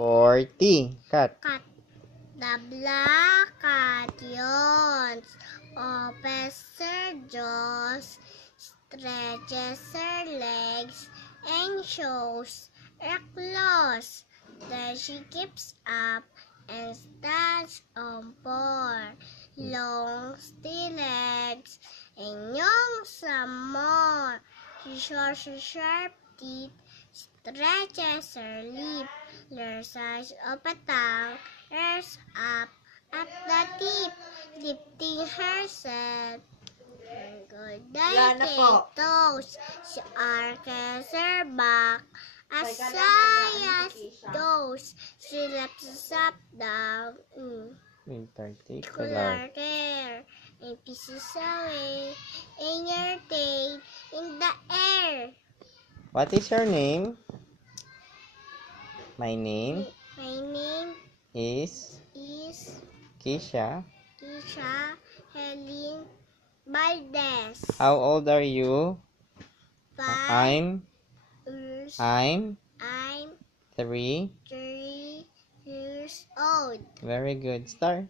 40. Cut. Cat. The black cat yawns, opens her jaws, stretches her legs, and shows her claws. Then she keeps up and stands on four long still legs and yawns some more. She shows her sharp teeth, stretches her lip, the size of a tongue, rears up at the tip, lifting herself. Good toes, she arches her back, as high as it goes. She lifts up down, In particular. particular care, and pieces away in your tail in the air. What is your name? My name My name is is Kisha. Isha Helen Valdez. How old are you? 5 years. I'm I'm 3. 3 years old. Very good. Star.